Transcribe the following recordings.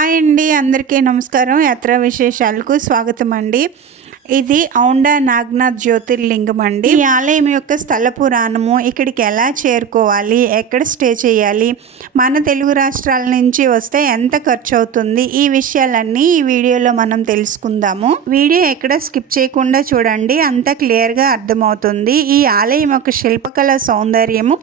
Hi అండి, అందరికీ నమస్కారం. యాత్రా విశేషాలకు స్వాగతం అండి. ఇది ఔండా నాగ్నాథ్ జ్యోతిర్లింగం అండి. ఈ ఆలయం యొక్క స్థల పురాణము, ఇక్కడికి ఎలా చేరుకోవాలి, ఎక్కడ స్టే చేయాలి, మన తెలుగు రాష్ట్రాల నుంచి వస్తే ఎంత ఖర్చు అవుతుంది, ఈ విషయాలన్నీ ఈ వీడియోలో మనం తెలుసుకుందాము. వీడియో ఎక్కడ స్కిప్ చేయకుండా చూడండి, అంతా క్లియర్గా అర్థమవుతుంది. ఈ ఆలయం యొక్క శిల్పకళ సౌందర్యము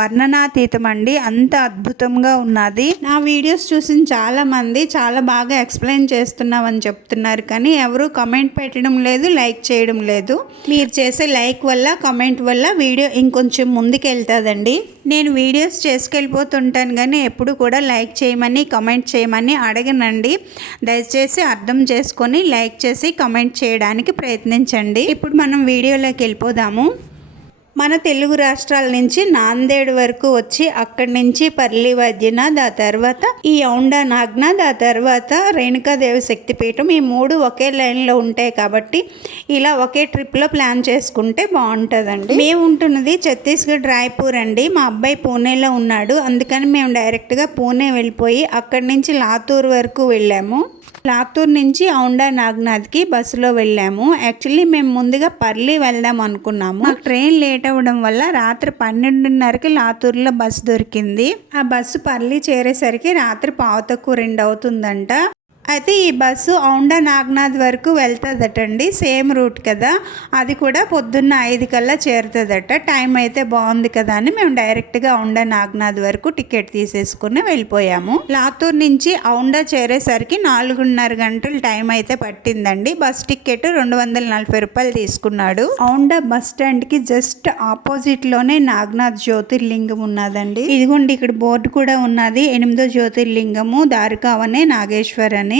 వర్ణనాతీతం అండి, అంత అద్భుతంగా ఉన్నది. నా వీడియోస్ చూసిన చాలా మంది చాలా బాగా ఎక్స్ప్లెయిన్ చేస్తున్నామని చెప్తున్నారు, కానీ ఎవరు కమెంట్ పెట్టడం లేదు, లైక్ చేయడం లేదు. మీరు చేసే లైక్ వల్ల, కమెంట్ వల్ల వీడియో ఇంకొంచెం ముందుకు వెళ్తుందండి. నేను వీడియోస్ చేసుకెళ్ళిపోతుంటాను, కానీ ఎప్పుడు కూడా లైక్ చేయమని, కమెంట్ చేయమని అడగనండి. దయచేసి అర్థం చేసుకొని లైక్ చేసి కమెంట్ చేయడానికి ప్రయత్నించండి. ఇప్పుడు మనం వీడియోలోకి వెళ్ళిపోదాము. మన తెలుగు రాష్ట్రాల నుంచి నాందేడ్ వరకు వచ్చి అక్కడి నుంచి పర్లి వైద్యనాథ్, ఆ తర్వాత ఈ ఔండా నాగ్నాథ్, ఆ తర్వాత రేణుకాదేవి శక్తిపీఠం, ఈ మూడు ఒకే లైన్లో ఉంటాయి కాబట్టి ఇలా ఒకే ట్రిప్లో ప్లాన్ చేసుకుంటే బాగుంటుందండి. మేము ఉంటున్నది ఛత్తీస్గఢ్ రాయ్పూర్ అండి. మా అబ్బాయి పూణేలో ఉన్నాడు, అందుకని మేము డైరెక్ట్గా పూణే వెళ్ళిపోయి అక్కడి నుంచి లాతూర్ వరకు వెళ్ళాము. లాతూర్ నుంచి ఔండా నాగ్నాథ్కి బస్సులో వెళ్ళాము. యాక్చువల్లీ మేము ముందుగా పర్లి వెళ్దాం అనుకున్నాము. మాకు ట్రైన్ లేట్ అవ్వడం వల్ల రాత్రి 12:30కి లాతూర్లో బస్సు దొరికింది. ఆ బస్సు పర్లి చేరేసరికి రాత్రి 1:15 అవుతుందంట. అయితే ఈ బస్సు ఔండా నాగ్నాథ్ వరకు వెళ్తుందటండి, సేమ్ రూట్ కదా, అది కూడా పొద్దున్న 5 కల్లా చేరుతుందట. టైం అయితే బాగుంది కదా అని మేము డైరెక్ట్గా ఔండా నాగ్నాథ్ వరకు టికెట్ తీసేసుకుని వెళ్ళిపోయాము. లాతూర్ నుంచి ఔండా చేరేసరికి 4:30 గంటలు టైం అయితే పట్టిందండి. బస్ టికెట్ 240 రూపాయలు తీసుకున్నాడు. ఔండా బస్ స్టాండ్కి జస్ట్ ఆపోజిట్లోనే నాగ్నాథ్ జ్యోతిర్లింగం ఉన్నదండి. ఇదిగోండి, ఇక్కడ బోర్డు కూడా ఉన్నది, 8వ జ్యోతిర్లింగము దారికావనే నాగేశ్వర్ అని.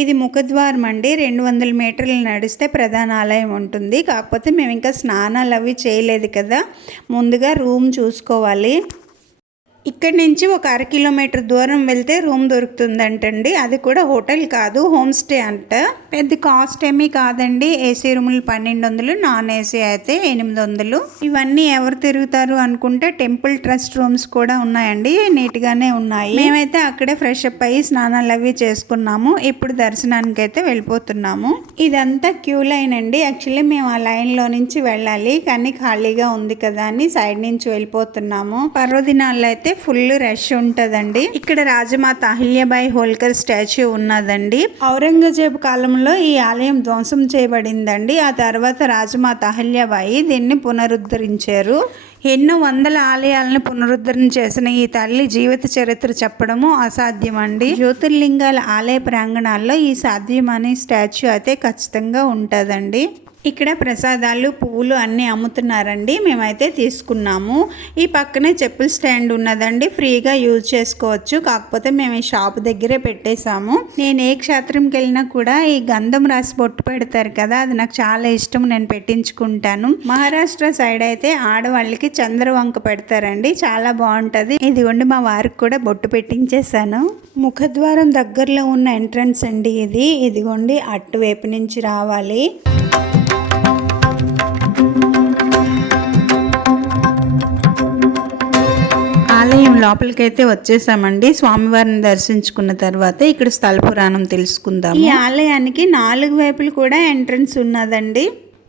ఇది ముఖద్వారం అండి. 200 మీటర్లు నడిస్తే ప్రధాన ఆలయం ఉంటుంది. కాకపోతే మేము ఇంకా స్నానాలు అవి చేయలేదు కదా, ముందుగా రూమ్ చూసుకోవాలి. ఇక్కడి నుంచి ఒక 1/2 కిలోమీటర్ దూరం వెళ్తే రూమ్ దొరుకుతుందంటండి. అది కూడా హోటల్ కాదు, హోమ్ స్టే అంట. పెద్ద కాస్ట్ ఏమీ కాదండి. ఏసీ రూములు 1200, నాన్ ఏసీ అయితే 800. ఇవన్నీ ఎవరు తిరుగుతారు అనుకుంటే టెంపుల్ ట్రస్ట్ రూమ్స్ కూడా ఉన్నాయండి, నీట్గానే ఉన్నాయి. మేమైతే అక్కడే ఫ్రెష్ అప్ అయ్యి స్నానాలు అవి చేసుకున్నాము. ఇప్పుడు దర్శనానికి అయితే వెళ్ళిపోతున్నాము. ఇదంతా క్యూ లైన్ అండి. యాక్చువల్లీ మేము ఆ లైన్లో నుంచి వెళ్ళాలి, కానీ ఖాళీగా ఉంది కదా అని సైడ్ నుంచి వెళ్ళిపోతున్నాము. పర్వదినాల్లో అయితే ఫుల్ రష్ ఉంటుందండి. ఇక్కడ రాజమాత అహిల్యాబాయి హోల్కర్ స్టాచ్యూ ఉన్నదండి. ఔరంగజేబు కాలంలో ఈ ఆలయం ధ్వంసం చేయబడిందండి. ఆ తర్వాత రాజమాత అహిల్యాబాయి దీన్ని పునరుద్ధరించారు. ఎన్నో వందల ఆలయాలను పునరుద్ధరణ చేసిన ఈ తల్లి జీవిత చరిత్ర చెప్పడము అసాధ్యం అండి. జ్యోతిర్లింగాల ఆలయ ప్రాంగణాల్లో ఈ సాధ్యమనే స్టాచ్యూ అయితే ఖచ్చితంగా ఉంటుందండి. ఇక్కడ ప్రసాదాలు, పువ్వులు అన్నీ అమ్ముతున్నారండి. మేమైతే తీసుకున్నాము. ఈ పక్కనే చెప్పుల స్టాండ్ ఉన్నదండి, ఫ్రీగా యూజ్ చేసుకోవచ్చు. కాకపోతే మేము ఈ షాప్ దగ్గరే పెట్టేశాము. నేను ఏ క్షేత్రంకి వెళ్ళినా కూడా ఈ గంధం రాసి బొట్టు పెడతారు కదా, అది నాకు చాలా ఇష్టం, నేను పెట్టించుకుంటాను. మహారాష్ట్ర సైడ్ అయితే ఆడవాళ్ళకి చంద్రవంక పెడతారండి, చాలా బాగుంటుంది. ఇదిగోండి, మా వారికి కూడా బొట్టు పెట్టించేశాను. ముఖద్వారం దగ్గరలో ఉన్న ఎంట్రన్స్ అండి ఇది. ఇదిగోండి, అటువైపు నుంచి రావాలి. ఆలయం లోపలికైతే వచ్చేసామండి. స్వామివారిని దర్శించుకున్న తర్వాత ఇక్కడ స్థల పురాణం తెలుసుకుందాం. ఈ ఆలయానికి 4 వైపులు కూడా ఎంట్రన్స్ ఉన్నదండి.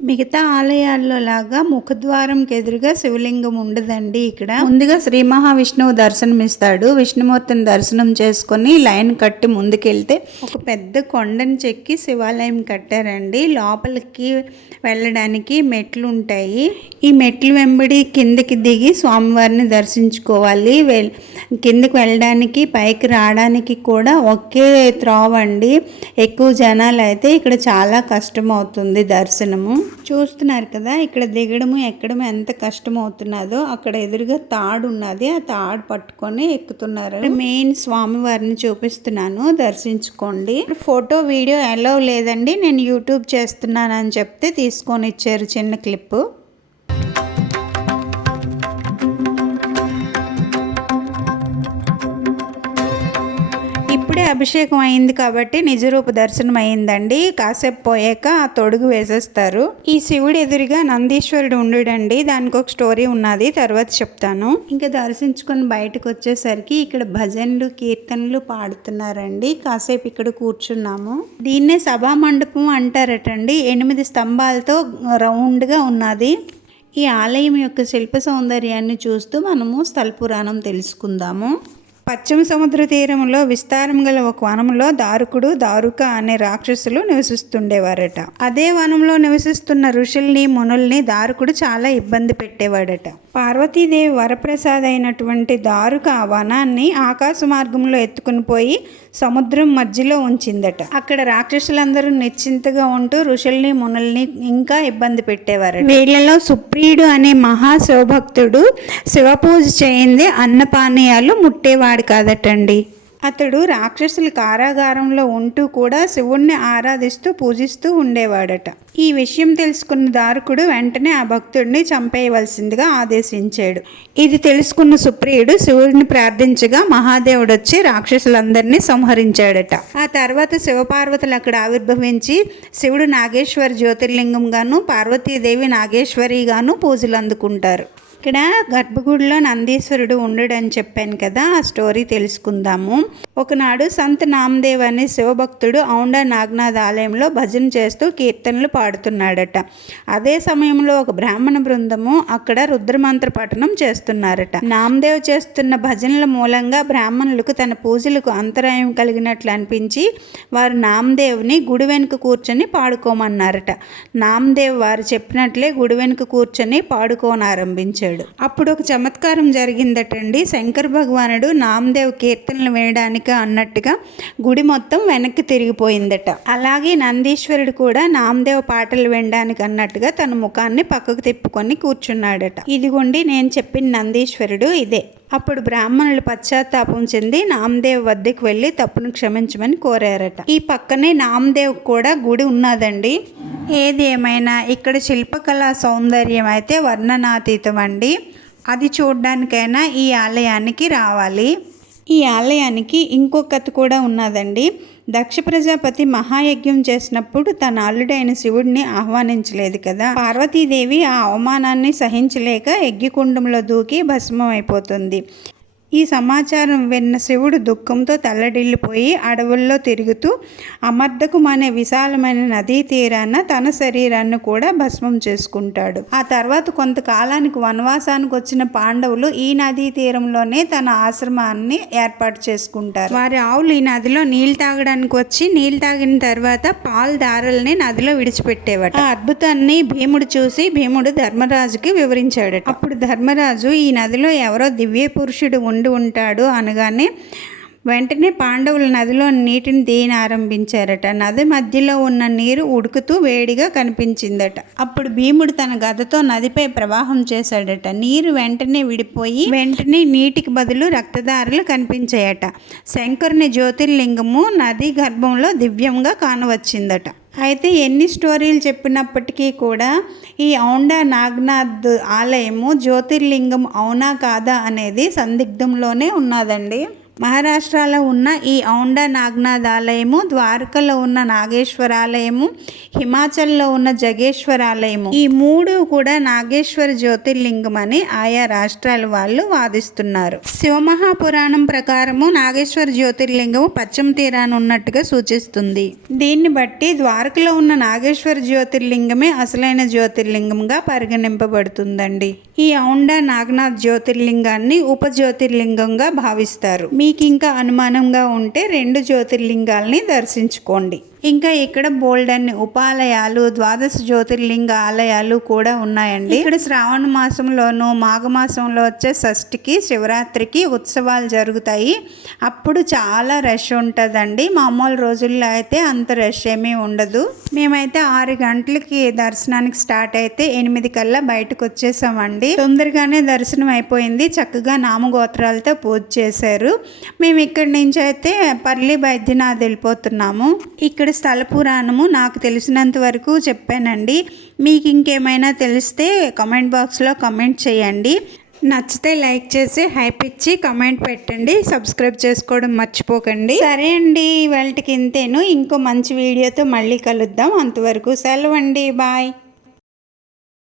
మిగతా ఆలయాల్లో లాగా ముఖద్వారంకి ఎదురుగా శివలింగం ఉండదండి. ఇక్కడ ముందుగా శ్రీ మహావిష్ణువు దర్శనం ఇస్తాడు. విష్ణుమూర్తిని దర్శనం చేసుకొని లైన్ కట్టి ముందుకెళ్తే ఒక పెద్ద కొండని చెక్కి శివాలయం కట్టారండి. లోపలికి వెళ్ళడానికి మెట్లు ఉంటాయి. ఈ మెట్లు వెంబడి కిందకి దిగి స్వామివారిని దర్శించుకోవాలి. కిందకి వెళ్ళడానికి, పైకి రావడానికి కూడా ఒకే త్రోవ అండి. ఎక్కువ జనాలు అయితే ఇక్కడ చాలా కష్టం అవుతుంది దర్శనము. చూస్తున్నారు కదా, ఇక్కడ దిగడము ఎక్కడము ఎంత కష్టం అవుతున్నదో. అక్కడ ఎదురుగా తాడు ఉన్నది, ఆ తాడు పట్టుకొని ఎక్కుతున్నారు. మెయిన్ స్వామివారిని చూపిస్తున్నాను, దర్శించుకోండి. ఫోటో వీడియో అలౌ లేదండి, నేను యూట్యూబ్ చేస్తున్నానని చెప్తే తీసుకొని ఇచ్చారు చిన్న క్లిప్. ఇప్పుడే అభిషేకం అయింది కాబట్టి నిజరూప దర్శనం అయిందండి. కాసేపు పోయాక ఆ తొడుగు వేసేస్తారు. ఈ శివుడు ఎదురుగా నందీశ్వరుడు ఉండడండి. దానికి ఒక స్టోరీ ఉన్నది, తర్వాత చెప్తాను. ఇంకా దర్శించుకొని బయటకు వచ్చేసరికి ఇక్కడ భజనలు కీర్తనలు పాడుతున్నారండి. కాసేపు ఇక్కడ కూర్చున్నాము. దీన్నే సభా మండపం అంటారటండి. 8 స్తంభాలతో రౌండ్గా ఉన్నది. ఈ ఆలయం యొక్క శిల్ప సౌందర్యాన్ని చూస్తూ మనము స్థల పురాణం తెలుసుకుందాము. పశ్చిమ సముద్ర తీరంలో విస్తారం గల ఒక వనంలో దారుకుడు దారుక అనే రాక్షసులు నివసిస్తుండేవారట. అదే వనంలో నివసిస్తున్న ఋషుల్ని మునుల్ని దారుకుడు చాలా ఇబ్బంది పెట్టేవాడట. పార్వతీదేవి వరప్రసాద్ అయినటువంటి దారుక ఆ వనాన్ని ఆకాశ మార్గంలో ఎత్తుకుని పోయి సముద్రం మధ్యలో ఉంచిందట. అక్కడ రాక్షసులందరూ నిశ్చింతగా ఉంటూ ఋషుల్ని మునుల్ని ఇంకా ఇబ్బంది పెట్టేవారు. వీళ్ళలో సుప్రియుడు అనే మహాశివభక్తుడు శివపూజ చేయింది అన్నపానీయాలు ముట్టేవాడు కాదటండి. అతడు రాక్షసుల కారాగారంలో ఉంటూ కూడా శివుణ్ణి ఆరాధిస్తూ పూజిస్తూ ఉండేవాడట. ఈ విషయం తెలుసుకున్న దారుకుడు వెంటనే ఆ భక్తుడిని చంపేయవలసిందిగా ఆదేశించాడు. ఇది తెలుసుకున్న సుప్రియుడు శివుడిని ప్రార్థించగా మహాదేవుడు వచ్చి రాక్షసులందరినీ సంహరించాడట. ఆ తర్వాత శివపార్వతులు అక్కడ ఆవిర్భవించి శివుడు నాగేశ్వర జ్యోతిర్లింగంగాను పార్వతీదేవి నాగేశ్వరిగాను పూజలు అందుకుంటారు. ఇక్కడ గర్భగుడిలో నందీశ్వరుడు ఉండడని చెప్పాను కదా, ఆ స్టోరీ తెలుసుకుందాము. ఒకనాడు సంత్ నామదేవ్ అనే శివభక్తుడు ఔండా నాగనాథ్ ఆలయంలో భజన చేస్తూ కీర్తనలు పాడుతున్నాడట. అదే సమయంలో ఒక బ్రాహ్మణ బృందము అక్కడ రుద్రమంత్ర పఠనం చేస్తున్నారట. నామదేవ్ చేస్తున్న భజనల మూలంగా బ్రాహ్మణులకు తన పూజలకు అంతరాయం కలిగినట్లు అనిపించి వారు నామదేవ్ని గుడి వెనుక కూర్చొని పాడుకోమన్నారట. నామదేవ్ వారు చెప్పినట్లే గుడి వెనుక కూర్చొని పాడుకోనారంభించాడు. అప్పుడు ఒక చమత్కారం జరిగిందటండి. శంకర్ భగవానుడు నామదేవ్ కీర్తనలు వినడానికి అన్నట్టుగా గుడి మొత్తం వెనక్కి తిరిగిపోయిందట. అలాగే నందీశ్వరుడు కూడా నామదేవ్ పాటలు వినడానికి అన్నట్టుగా తన ముఖాన్ని పక్కకు తిప్పుకొని కూర్చున్నాడట. ఇదిగోండి నేను చెప్పిన నందీశ్వరుడు ఇదే. అప్పుడు బ్రాహ్మణులు పశ్చాత్తాపం చెంది నామదేవ్ వద్దకు వెళ్ళి తప్పును క్షమించమని కోరారట. ఈ పక్కనే నామదేవ్ కూడా గుడి ఉన్నదండి. ఏది ఏమైనా ఇక్కడ శిల్పకళా సౌందర్యం అయితే వర్ణనాతీతం అండి. అది చూడడానికైనా ఈ ఆలయానికి రావాలి. ఈ ఆలయానికి ఇంకో కథ కూడా ఉన్నదండి. దక్ష ప్రజాపతి మహాయజ్ఞం చేసినప్పుడు తన అల్లుడైన శివుడిని ఆహ్వానించలేదు కదా. పార్వతీదేవి ఆ అవమానాన్ని సహించలేక యజ్ఞకుండంలో దూకి భస్మం అయిపోతుంది. ఈ సమాచారం విన్న శివుడు దుఃఖంతో తల్లడిల్లిపోయి అడవుల్లో తిరుగుతూ అమర్దకం అనే విశాలమైన నదీ తీరాన తన శరీరాన్ని కూడా భస్మం చేసుకుంటాడు. ఆ తర్వాత కొంతకాలానికి వనవాసానికి వచ్చిన పాండవులు ఈ నదీ తీరంలోనే తన ఆశ్రమాన్ని ఏర్పాటు చేసుకుంటారు. వారి ఆవులు ఈ నదిలో నీళ్ళు తాగడానికి వచ్చి నీళ్ళు తాగిన తర్వాత పాలు దారల్ని నదిలో విడిచిపెట్టేవాడు. ఆ అద్భుతాన్ని భీముడు చూసి భీముడు ధర్మరాజుకి వివరించాడు. అప్పుడు ధర్మరాజు ఈ నదిలో ఎవరో దివ్య పురుషుడు ఉంటాడు అనగానే వెంటనే పాండవులు నదిలో నీటిని తీయనారంభించారట. నది మధ్యలో ఉన్న నీరు ఉడుకుతూ వేడిగా కనిపించిందట. అప్పుడు భీముడు తన గదతో నదిపై ప్రవాహం చేశాడట. నీరు వెంటనే విడిపోయి వెంటనే నీటికి బదులు రక్తధారలు కనిపించాయట. శంకరుని జ్యోతిర్లింగము నది గర్భంలో దివ్యంగా కానవచ్చిందట. అయితే ఎన్ని స్టోరీలు చెప్పినప్పటికీ కూడా ఈ ఔండా నాగనాథ్ ఆలయము జ్యోతిర్లింగం అవునా కాదా అనేది సందిగ్ధంలోనే ఉన్నదండి. మహారాష్ట్రలో ఉన్న ఈ ఔండా నాగనాథ్ ఆలయము, ద్వారకలో ఉన్న నాగేశ్వర ఆలయము, హిమాచల్లో ఉన్న జగేశ్వర ఆలయము, ఈ మూడు కూడా నాగేశ్వర జ్యోతిర్లింగం అని ఆయా రాష్ట్రాల వాళ్ళు వాదిస్తున్నారు. శివమహాపురాణం ప్రకారము నాగేశ్వర జ్యోతిర్లింగము పశ్చిమ తీరాన ఉన్నట్టుగా సూచిస్తుంది. దీన్ని బట్టి ద్వారకలో ఉన్న నాగేశ్వర జ్యోతిర్లింగమే అసలైన జ్యోతిర్లింగంగా పరిగణింపబడుతుందండి. ఈ ఔండా నాగనాథ్ జ్యోతిర్లింగాన్ని ఉప జ్యోతిర్లింగంగా భావిస్తారు. మీకు ఇంకా అనుమానంగా ఉంటే 2 జ్యోతిర్లింగాల్ని దర్శించుకోండి. ఇంకా ఇక్కడ బోల్డన్ని ఉపాలయాలు, ద్వాదశ జ్యోతిర్లింగ ఆలయాలు కూడా ఉన్నాయండి. ఇక్కడ శ్రావణ మాసంలోనూ మాఘమాసంలో వచ్చే షష్ఠికి శివరాత్రికి ఉత్సవాలు జరుగుతాయి. అప్పుడు చాలా రష్ ఉంటుందండి. మామూలు రోజుల్లో అయితే అంత రష్ ఏమీ ఉండదు. మేమైతే 6 గంటలకి దర్శనానికి స్టార్ట్ అయితే 8 కల్లా బయటకు వచ్చేసామండి. తొందరగానే దర్శనం అయిపోయింది. చక్కగా నామగోత్రాలతో పూజ చేశారు. మేము ఇక్కడి నుంచి అయితే పర్లి బైద్యనాథ్ వెళ్ళిపోతున్నాము. ఇక్కడ స్థల పురాణము నాకు తెలిసినంత వరకు చెప్పానండి. మీకు ఇంకేమైనా తెలిస్తే కామెంట్ బాక్స్లో కామెంట్ చేయండి. నచ్చితే లైక్ చేసి హైప్ ఇచ్చి కమెంట్ పెట్టండి. సబ్స్క్రైబ్ చేసుకోవడం మర్చిపోకండి. సరే అండి, ఇవాళకి ఇంతేను. ఇంకో మంచి వీడియోతో మళ్ళీ కలుద్దాం. అంతవరకు సెలవు అండి. బాయ్.